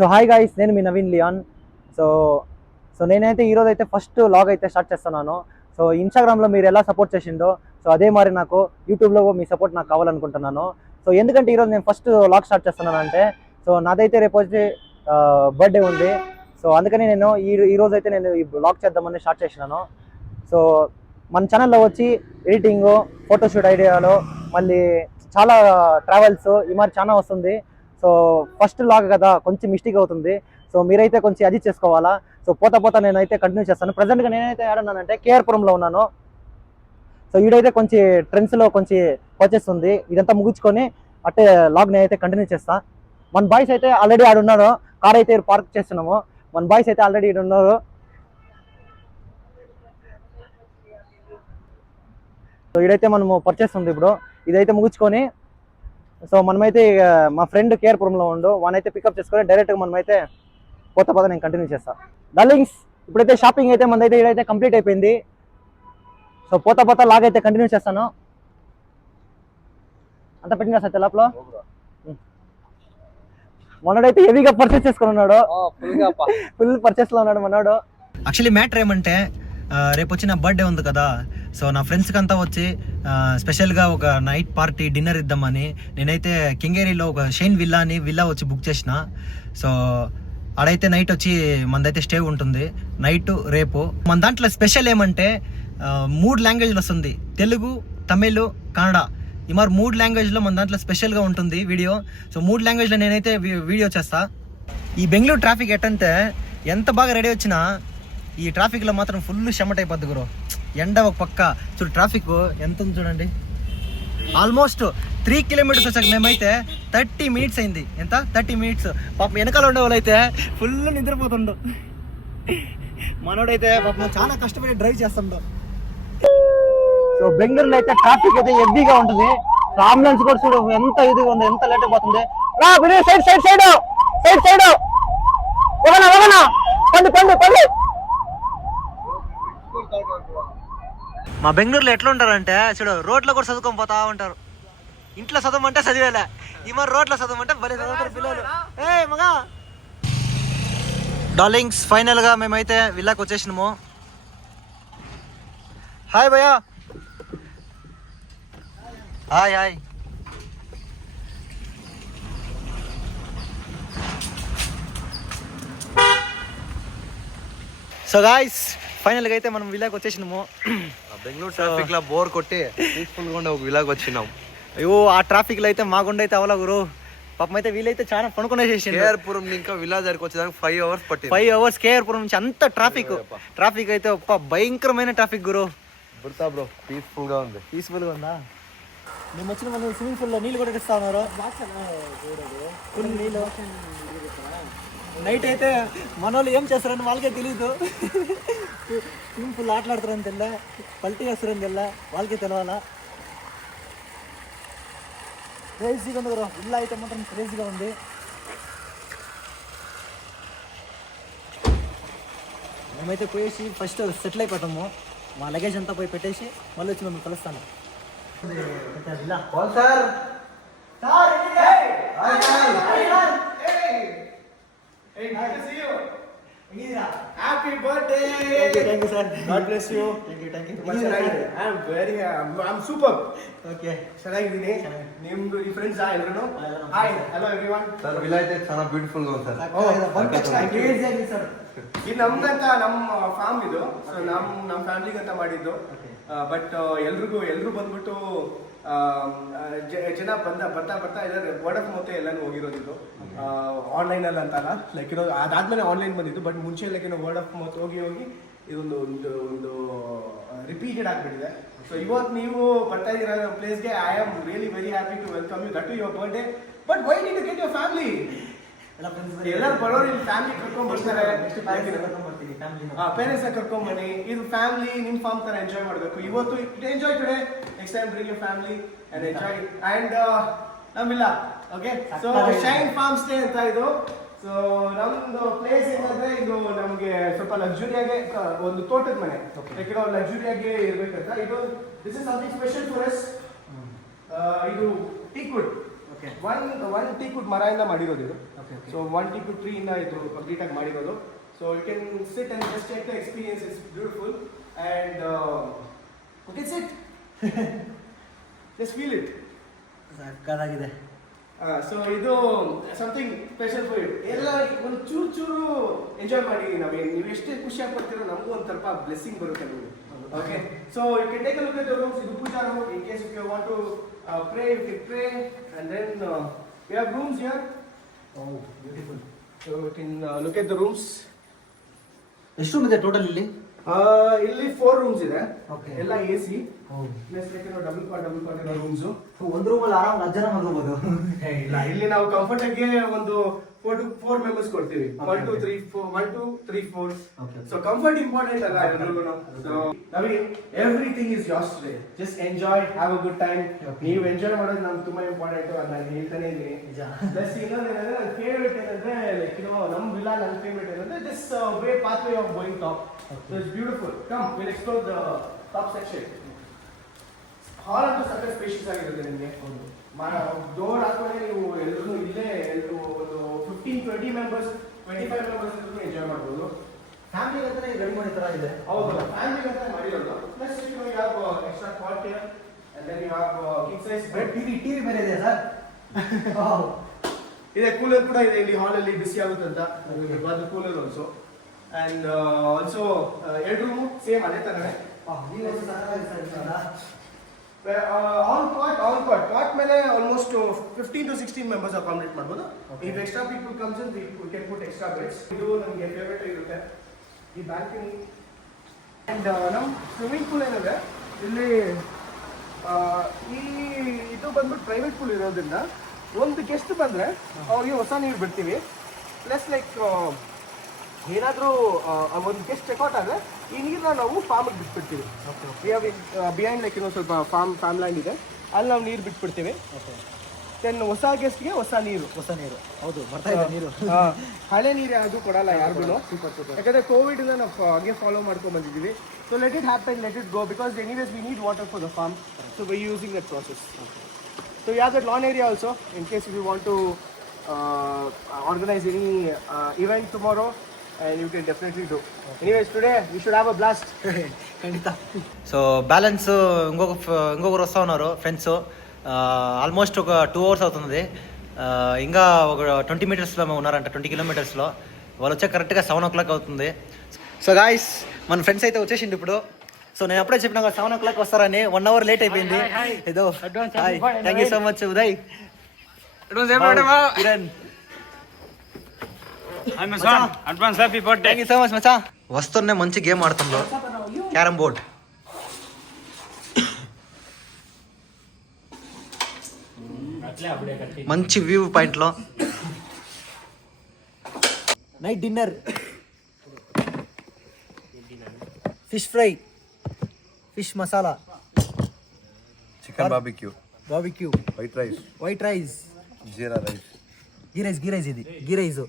So hi guys, నేను మీ Naveen Lyon. So so నేనైతే ఈరోజు అయితే ఫస్ట్ లాగ్ అయితే స్టార్ట్ చేస్తున్నాను. సో ఇన్స్టాగ్రామ్లో మీరు ఎలా సపోర్ట్ చేసిండో సో అదే మరి నాకు యూట్యూబ్లో మీ సపోర్ట్ నాకు కావాలనుకుంటున్నాను. సో ఎందుకంటే ఈరోజు నేను ఫస్ట్ లాగ్ స్టార్ట్ చేస్తున్నాను అంటే సో నాదైతే రేపు వచ్చి బర్త్డే ఉంది. సో అందుకని నేను ఈరోజు అయితే నేను ఈ బ్లాగ్ చేద్దామని స్టార్ట్ చేసినాను. సో మన ఛానల్లో వచ్చి ఎడిటింగ్, ఫోటోషూట్ ఐడియాలో మళ్ళీ చాలా ట్రావెల్స్ ఈ మరి చాలా వస్తుంది. సో ఫస్ట్ లాగ్ కదా, కొంచెం మిస్టేక్ అవుతుంది. సో మీరైతే కొంచెం అడ్జస్ట్ చేసుకోవాలా. సో పోతా నేనైతే కంటిన్యూ చేస్తాను. ప్రజెంట్గా నేనైతే ఏడన్నానంటే కేఆర్పురంలో ఉన్నాను. సో ఈడైతే కొంచెం ట్రెండ్స్లో కొంచెం వచ్చేస్తుంది. ఇదంతా ముగించుకొని అట్టే లాగ్ నేనైతే కంటిన్యూ చేస్తా. మన బాయ్స్ అయితే ఆల్రెడీ ఆడున్నారు, కార్ అయితే పార్క్ చేస్తున్నాము. మన బాయ్స్ అయితే ఆల్రెడీ ఈడు ఉన్నారు. సో ఇదైతే మనము పర్చేస్ ఉంది ఇప్పుడు. ఇదైతే ముగించుకొని సో మనమైతే మా ఫ్రెండ్ కేఆర్పురంలో ఉండు, వానైతే పికప్ చేసుకొని డైరెక్ట్గా మనమైతే పోతా నేను కంటిన్యూ చేస్తా. డార్లింగ్స్, ఇప్పుడైతే షాపింగ్ అయితే మనదైతే ఇదైతే కంప్లీట్ అయిపోయింది. సో పోతా లాగ్ అయితే కంటిన్యూ చేస్తాను. అంత పెట్టినా సార్ లోపల మనోడైతే హెవీగా పర్చేస్ చేసుకుని ఉన్నాడు, ఫుల్ పర్చేస్ లో ఉన్నాడు మనోడు. యాక్చువల్లీ మ్యాటర్ ఏమంటే రేపు వచ్చి నా బర్త్డే ఉంది కదా. సో నా ఫ్రెండ్స్కి అంతా వచ్చి స్పెషల్గా ఒక నైట్ పార్టీ డిన్నర్ ఇద్దామని నేనైతే కింగేరీలో ఒక షైన్ విల్లా వచ్చి బుక్ చేసిన. సో ఆడైతే నైట్ వచ్చి మనదైతే స్టే ఉంటుంది నైట్ రేపు. మన దాంట్లో స్పెషల్ ఏమంటే 3 లాంగ్వేజ్లు వస్తుంది, తెలుగు, తమిళ్, కన్నడ. ఈ మరి 3 లాంగ్వేజ్లో మన దాంట్లో స్పెషల్గా ఉంటుంది వీడియో. సో 3 లాంగ్వేజ్లో నేనైతే వీడియో చేస్తా. ఈ బెంగళూరు ట్రాఫిక్ ఎట్టంటే ఎంత బాగా రెడీ వచ్చినా ఈ ట్రాఫిక్లో మాత్రం ఫుల్ చెమట అయిపోద్ది గురు. ఎండ ఒక పక్క చూడు, ట్రాఫిక్ ఎంత ఉంది చూడండి. ఆల్మోస్ట్ 3 కిలోమీటర్స్ వచ్చాక మేమైతే 30 మినిట్స్ అయింది. ఎంత 30 మినిట్స్. పాపం వెనకాల ఉండే వాళ్ళు అయితే ఫుల్ నిద్రపోతుండు. మనోడైతే పాపం చాలా కష్టపడి డ్రైవ్ చేస్తుండో. సో బెంగళూరులో అయితే ట్రాఫిక్ అయితే హెవీగా ఉంటుంది. అంబులెన్స్ కూడా చూడు ఎంత ఇదిగా ఉంది, ఎంత లేట్ అయిపోతుంది. పండి. మా బెంగళూరులో ఎట్లా ఉంటారంటే చూడు, రోడ్లో కూడా చదువుకొని పోతా ఉంటారు. ఇంట్లో చదవమంటే చదివేలే, ఈ మరి రోడ్లో చదవమంటే భలే చదువుతారు పిల్లలు. ఏ మగా డార్లింగ్స్, ఫైనల్గా మేమైతే విల్లాకి వచ్చేసినాము. హాయ్ భయ్యా. హాయ్. సో గాయ్స్, ఫైనల్గా అయితే మనం విల్లాకి వచ్చేసినాము. బెంగళూరు ట్రాఫిక్ లో బోర్ కొట్టి పీస్ఫుల్ గా ఉండే ఒక విల్లాకి వచ్చినాం. అయ్యో, ఆ ట్రాఫిక్ లో అయితే మా గుండె అయితే అవలా గురు. పాపం అయితే వీలైతే చాలా పనుకునేసేసి కేఆర్పురం ఇంకా విల్లా దగ్గరికి వచ్చేదానికి 5 hours పట్టింది. 5 hours కేఆర్పురం నుంచి అంత ట్రాఫిక్ అయితే భయంకరమైన ట్రాఫిక్ గురు. బ్రో పీస్ఫుల్ గా ఉంది. పీస్ఫుల్ గా ఉందా? మేము వచ్చిన మన స్విమ్మింగ్ పూల్ లో నీళ్ళు కూడా ఇస్తా ఉన్నారు. ఫుల్ నీళ్ళు. నైట్ అయితే మన వాళ్ళు ఏం చేస్తారని వాళ్ళకే తెలియదు. స్విమ్మింగ్ పూల్ ఆటలాడుతారని తెల్ల, పల్టీ వేస్తారని తెల్ల, వాళ్ళకే తెలవాలా. క్రేజీగా ఉంది బ్రో, ఇల్లు అయితే మాత్రం క్రేజీగా ఉంది. మేమైతే పోయేసి ఫస్ట్ సెటిల్ అయిపోతాము. మా లగేజ్ అంతా పోయి పెట్టేసి మళ్ళీ వచ్చి మేము కలుస్తాను. Happy birthday! Thank you, sir. God bless you. Thank you. I'm super. Okay. ಚೆನ್ನಾಗಿದ್ದೀನಿ. ನಿಮ್ದು ಈ ಫ್ರೆಂಡ್ಸ್ ಎಲ್ಲರೂ hi hello everyone. Sir villa అయితే చాలా ಬ್ಯೂಟಿಫುಲ್ గా ఉంది ಸರ್. ಇದು ನಮ್ದಂತ ನಮ್ಮ ಫಾರ್ಮ್ ಇದು. ಸೊ ನಮ್ಮ ಫ್ಯಾಮಿಲಿಗಂತ ಮಾಡಿದ್ದು. ಬಟ್ ಎಲ್ರು ಬಂದ್ಬಿಟ್ಟು ಜನ ಬರ್ತಾ ಇದ್ದಾರೆ. ವರ್ಡ್ ಆಫ್ ಮೌತ್ ಎಲ್ಲಾನು ಹೋಗಿರೋದು ಆನ್ಲೈನ್ ಅಲ್ಲಿ ಅಂತಲ್ಲ, ಲೈಕ್ ಇರೋ ಅದಾದ್ಮೇಲೆ ಆನ್ಲೈನ್ ಬಂದಿದ್ದು. ಬಟ್ ಮುಂಚೆ ಲೈಕ್ ವರ್ಡ್ ಆಫ್ ಮೌತ್ ಹೋಗಿ ಇದೊಂದು ಒಂದು ರಿಪೀಟೆಡ್ ಆಗ್ಬಿಟ್ಟಿದೆ. ಸೊ ಇವತ್ತು ನೀವು ಬರ್ತಾ ಇದ್ದೀರಾ ನಮ್ಮ ಪ್ಲೇಸ್ಗೆ. I am really very happy to welcome you that to your birthday. But why need to get your family? ಎಲ್ಲರೂ ಬರೋರು ಇಲ್ಲಿ ಫ್ಯಾಮಿಲಿ ಕರ್ಕೊಂಡ್ ಬರ್ತಾರೆ. ಪೇರೆಂಟ್ಸ್ ಕರ್ಕೊಂಡ್ ಬನ್ನಿ. ಇದು ಫ್ಯಾಮಿಲಿ ನಿಮ್ ಫಾರ್ಮ್ ತರ ಎಂಜಾಯ್ ಮಾಡಬೇಕು. ಇವತ್ತು enjoy today, next time bring your family and enjoy. And ನಮ್ಮಿಲ್ಲ okay. So Shine farm stay ಅಂತ ಇದು. ಸೊ ನಮ್ದು ಪ್ಲೇಸ್ ಏನಂದ್ರೆ ಇದು ನಮ್ಗೆ ಸ್ವಲ್ಪ ಲಕ್ಸುರಿಯಾಗಿ ಒಂದು ತೋಟದ ಮನೆ, ಲಕ್ಸುರಿಯಾಗಿ ಇರ್ಬೇಕಂತ. ಇದು this is something special for us. ಇದು ಟೀಕ್ ವುಡ್. ಒನ್ ಟೀಕ್ವುಡ್ ಮರದಿಂದ ಮಾಡಿರೋದು ಇದು. ಸೊ ಒನ್ ಟೀಕ್ವುಡ್ ಟ್ರೀಯಿಂದ ಇದು ಕಂಪ್ಲೀಟ್ ಆಗಿ ಮಾಡಿರೋದು. So you can sit and just take the experience. It's beautiful and you can sit just feel it. ಸಕ್ಕತ್ತಾಗಿದೆ. So ಇದು something special for it. ಎಲ್ಲ ಒಂದು ಚೂರು ಎಂಜಾಯ್ ಮಾಡಿ. ನೀವು ಎಷ್ಟೇ ಖುಷಿ ಆಗ್ತಿರೋ ನಮಗೂ ಒಂದು ಸ್ವಲ್ಪ ಬ್ಲೆಸ್ಸಿಂಗ್ ಬರುತ್ತೆ ನಿಮಗೆ. Okay, so you can take a look at the rooms. ಇದು puja room. In case if you want to pray, you can pray. And then we have rooms here. Oh, beautiful. So you can look at the rooms. ಎಷ್ಟು room ಇದೆ total ಇಲ್ಲಿ? ಇಲ್ಲಿ 4 rooms ಇದೆ. Okay. ಎಲ್ಲ AC. Plus double ಕಾಟ್ ಇರೋ rooms. ಒಂದು ರೂಮಲ್ಲಿ ಆರಾಮ್ 10 ಜನ ಮಲ್ಕೋಬಹುದು. ಇಲ್ಲ, ಇಲ್ಲಿ ನಾವು ಕಂಫರ್ಟ್ ಆಗಿ ಒಂದು 4 ಮೆಂಬರ್ಸ್ ಕೊಡ್ತೀವಿ. 1 2 3 4. ಸೊ ಕಂಫರ್ಟ್ ಇಂಪಾರ್ಟೆಂಟ್ ಅಲ್ಲ ಎಲ್ಲರಿಗೂ. ಸೊ ನಮಗೆ everything is yours today. Just enjoy, have a good time. ನೀವು ಎಂಜಾಯ್ ಮಾಡೋದು ನಮ್ಗೆ ತುಂಬಾ ಇಂಪಾರ್ಟೆಂಟ್ ಅಂತ ನಾನು ಹೇಳ್ತಾನೆ ಇದ್ದೀನಿ. ಪ್ಲಸ್ ಇನ್ನೊಂದೇನಂದ್ರೆ ನನ್ನ ಫೇವ್ರೇಟ್ ಏನಂದ್ರೆ ಲೈಕ್ ನಮ್ಮ ವಿಲ್ಲಾ ನನ್ನ ಫೇವ್ರೇಟ್ ಏನಂದ್ರೆ this way pathway of going top. So it's beautiful. Come will explore the top section. Hall ಅಂತೂ ಸಕ್ಕತ್ ಸ್ಪೇಷಿಯಸ್ ಆಗಿರುತ್ತೆ ನಿಮಗೆ. ಡೋರ್ ಹಾಕೊಂಡೆ ನೀವು ಎಲ್ಲರೂ ಇಲ್ಲೇ ಒಂದು 15-20 ಮೆಂಬರ್ಸ್ 25 ಮೆಂಬರ್ಸ್ ಎಂಜಾಯ್ ಮಾಡ್ಬೋದು. ಫ್ಯಾಮಿಲಿ ಹತ್ರ ರೆಡಿ ಮಾಡಿ ತರ ಇದೆ. ಹೌದು, ಫ್ಯಾಮಿಲಿ ಅಂತ ಮಾಡಿರೋದು. Plus you have extra cot here and then you have king size bed. TV ಬೇರೆ ಇದೆ ಸರ್. ಇದೆ, ಕೂಲರ್ ಕೂಡ ಇದೆ ಇಲ್ಲಿ ಹಾಲ್ ಅಲ್ಲಿ. ಬಿಸಿ ಆಗುತ್ತೆ ಅಂತ ಅದು cooler also. And also 2 room same ಅದೇ ತರನೇ. ಆನ್ ಕಾಟ್ ಮೇಲೆ ಆಲ್ಮೋಸ್ಟ್ 15 to 16 ಮೆಂಬರ್ಸ್ ಅಕಾಮಡೇಟ್ ಮಾಡ್ಬೋದು. If extra people comes in we can put extra beds. ಇದು ನಮಗೆ ಫೇವರೇಟ್ ಇರುತ್ತೆ ಈ ಬ್ಯಾಲ್ಕನಿ. ಅಂಡ್ ನಮ್ಮ ಸ್ವಿಮ್ಮಿಂಗ್ ಪೂಲ್ ಏನಿದೆ ಇಲ್ಲಿ ಈ ಇದು ಬಂದ್ಬಿಟ್ಟು ಪ್ರೈವೇಟ್ ಪೂಲ್ ಇರೋದ್ರಿಂದ ಒಂದು ಗೆಸ್ಟ್ ಬಂದರೆ ಅವ್ರಿಗೆ ಹೊಸ ನೀರು ಬಿಡ್ತೀವಿ. ಪ್ಲಸ್ ಲೈಕ್ ಏನಾದರೂ ಒಂದು ಗೆಸ್ಟ್ ಚೆಕ್ಔಟ್ ಆದರೆ ಈ ನೀರನ್ನ ನಾವು ಫಾರ್ಮಿಗೆ ಬಿಟ್ಬಿಡ್ತೀವಿ. ಬಿಹೈಂಡ್ ಲೈಕ್ ಇನ್ನೊಂದು ಸ್ವಲ್ಪ ಫಾರ್ಮ್ ಲ್ಯಾಂಡ್ ಇದೆ, ಅಲ್ಲಿ ನಾವು ನೀರು ಬಿಟ್ಬಿಡ್ತೀವಿ. ದೆನ್ ಹೊಸ ಗೆಸ್ಟ್ಗೆ ಹೊಸ ನೀರು. ಹೌದು, ಬರ್ತಾ ಇದೆ ನೀರು. ಹಳೆ ನೀರು ಯಾವುದು ಕೊಡಲ್ಲ ಯಾರಿಗೂ. ಯಾಕಂದರೆ ಕೋವಿಡಿಂದ ನಾವು ಹಾಗೆ ಫಾಲೋ ಮಾಡ್ಕೊಂಡು ಬಂದಿದ್ದೀವಿ. So let it happen, let it go, because anyways we need water for the farm. So we using that process. So you have that lawn area also in case if you want to organize any event tomorrow. And you can definitely do. Anyways, today we should have a blast. ಖಂಡಿತ. So balance ఇంకొకరు వస్తూ ఉన్నారు friends. Almost ఒక 2 hours అవుతుంది. ఇంకా ఒక 20 మీటర్స్లో ఉన్నారంట, 20 కిలోమీటర్స్లో. వాళ్ళు వచ్చే కరెక్ట్గా 7 o'clock అవుతుంది. సో గాయస్, మన ఫ్రెండ్స్ అయితే వచ్చేసిండు ఇప్పుడు. సో నేను అప్పుడే చెప్పినా 7 o'clock వస్తారని. 1 hour లేట్ అయిపోయింది. ఏదో thank you so much Uday. Kiran, thank you so much మచా. వస్తున్నే మంచి గేమ్ ఆడుతుందో, క్యారమ్ బోర్డ్. మంచి వ్యూ పాయింట్లో night dinner. Fish fry, fish masala, chicken barbecue, white rice, jeera rice, ghee rice ఇది గీ రైస్,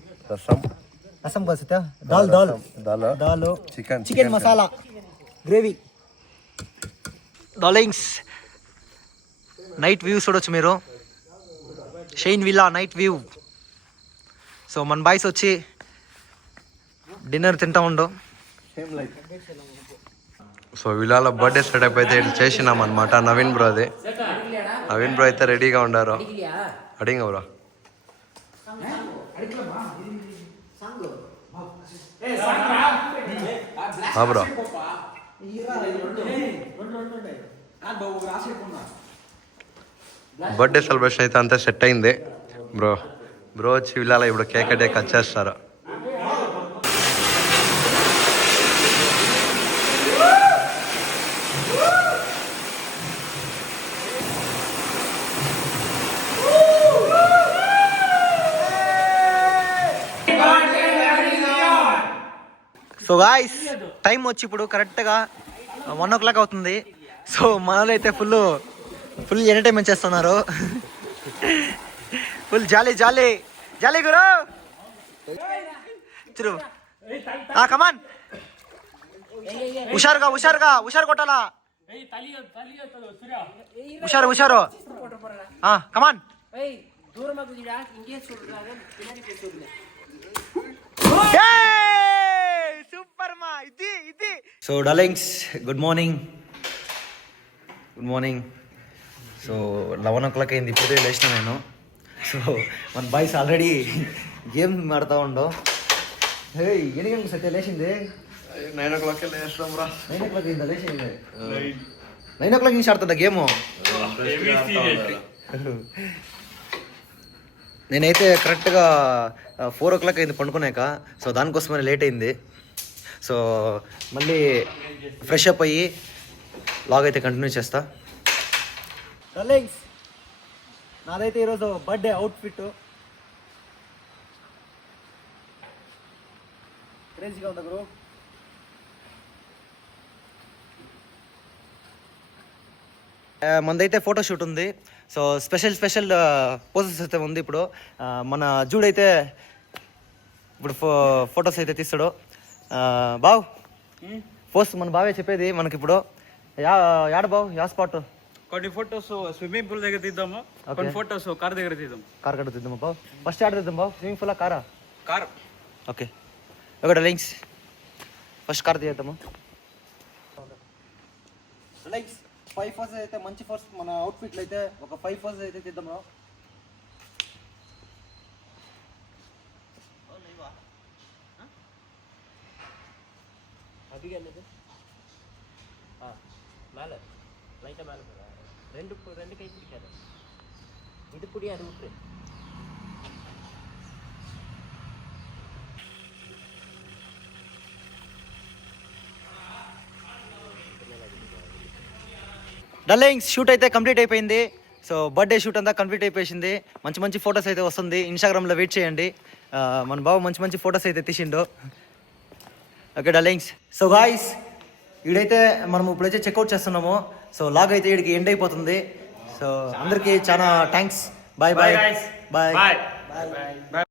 రసం కలుస్తా, దాల్, chicken masala, gravy. Darlings, night view చూడొచ్చు మీరు. Shine villa night view. So మన బాయ్స్ వచ్చి డిన్నర్ తింటా ఉండు. సో విలాలో బర్త్డే సెటప్ అయితే చేసినాం అనమాట. నవీన్ బ్రో అయితే రెడీగా ఉన్నారు. అడిగా బ్రో బ్రో బర్త్డే సెలబ్రేషన్ అయితే అంతా సెట్ అయింది. బ్రో వచ్చి విలాలో ఇప్పుడు కేక్ కట్టే కట్ చేస్తారు. సో గాయ్స్, టైం వచ్చి ఇప్పుడు కరెక్ట్గా 1 o'clock అవుతుంది. సో మనలో అయితే ఫుల్ ఎంటర్టైన్మెంట్ చేస్తున్నారు. ఫుల్ జాలీ గురు. చిరు కమాన్, హుషారు కొట్టాలా. హుషారు కమాన్. సూపర్ మా ఇది so darlings good morning so 11 అయింది, ఇప్పుడే లేచిన నేను. సో మన బాయ్స్ ఆల్రెడీ గేమ్ ఆడుతూ ఉండవు. హే ఎన్ని గంటలకు సత్య లేచింది? 9 o'clock లేస్తాం రా. 9 o'clock అయిందా లేచింది? 9 o'clock నుంచి ఆడుతుందా గేము? నేనైతే కరెక్ట్గా 4 o'clock అయింది పండుకున్నాక. సో దానికోసమని లేట్ అయింది. సో మళ్ళీ ఫ్రెష్ అప్ అయ్యి లాగ్ అయితే కంటిన్యూ చేస్తా. డార్లింగ్స్ నాదైతే ఈరోజు బర్త్డే అవుట్ఫిట్ క్రేజీగా ఉంది బ్రో. మనదైతే ఫోటో షూట్ ఉంది. సో స్పెషల్ పోజెస్ అయితే ఉంది. ఇప్పుడు మన జూడైతే ఇప్పుడు ఫొటోస్ అయితే తీస్తాడు. బావ్ పోస్ట్ మన బావే చెప్పేది మనకి ఇప్పుడు. యాడ బావ్ యా స్పాట్? కొన్ని ఫొటోస్ స్విమ్మింగ్ పూల్ దగ్గర తీద్దాము, కొన్ని ఫొటోస్ కార్ దగ్గర తీద్దాం. కార్ కట్ట తీద్దామా బావ్? ఫస్ట్ యాడ్ తీద్దాం బావ్, స్విమ్మింగ్ పూలా కారా? కార్. ఓకే ఓకే లింక్స్ ఫస్ట్ కార్ తీద్దాము. లింక్స్ 5 ఫోర్స్ అయితే మంచి ఫోర్స్ మన అవుట్ఫిట్లు అయితే ఒక 5 ఫోర్స్ అయితే తీద్దాము. மேலே லைட்டாக மேலே போகிறேன். ரெண்டு கை பிடிக்காது, இது பிடி அது விட்டுரு. డార్లింగ్స్ షూట్ అయితే కంప్లీట్ అయిపోయింది. సో బర్త్డే షూట్ అంతా కంప్లీట్ అయిపోయింది. మంచి ఫొటోస్ అయితే వస్తుంది. ఇన్స్టాగ్రామ్లో వెయిట్ చేయండి. మన బాబు మంచి ఫొటోస్ అయితే తీసిండు. Okay darlings. సో గాయ్స్ ఈడైతే మనం ఇప్పుడైతే చెక్అవుట్ చేస్తున్నాము. సో లాగ్ అయితే వీడికి ఎండ్ అయిపోతుంది. సో అందరికీ చాలా థ్యాంక్స్. Bye bye bye.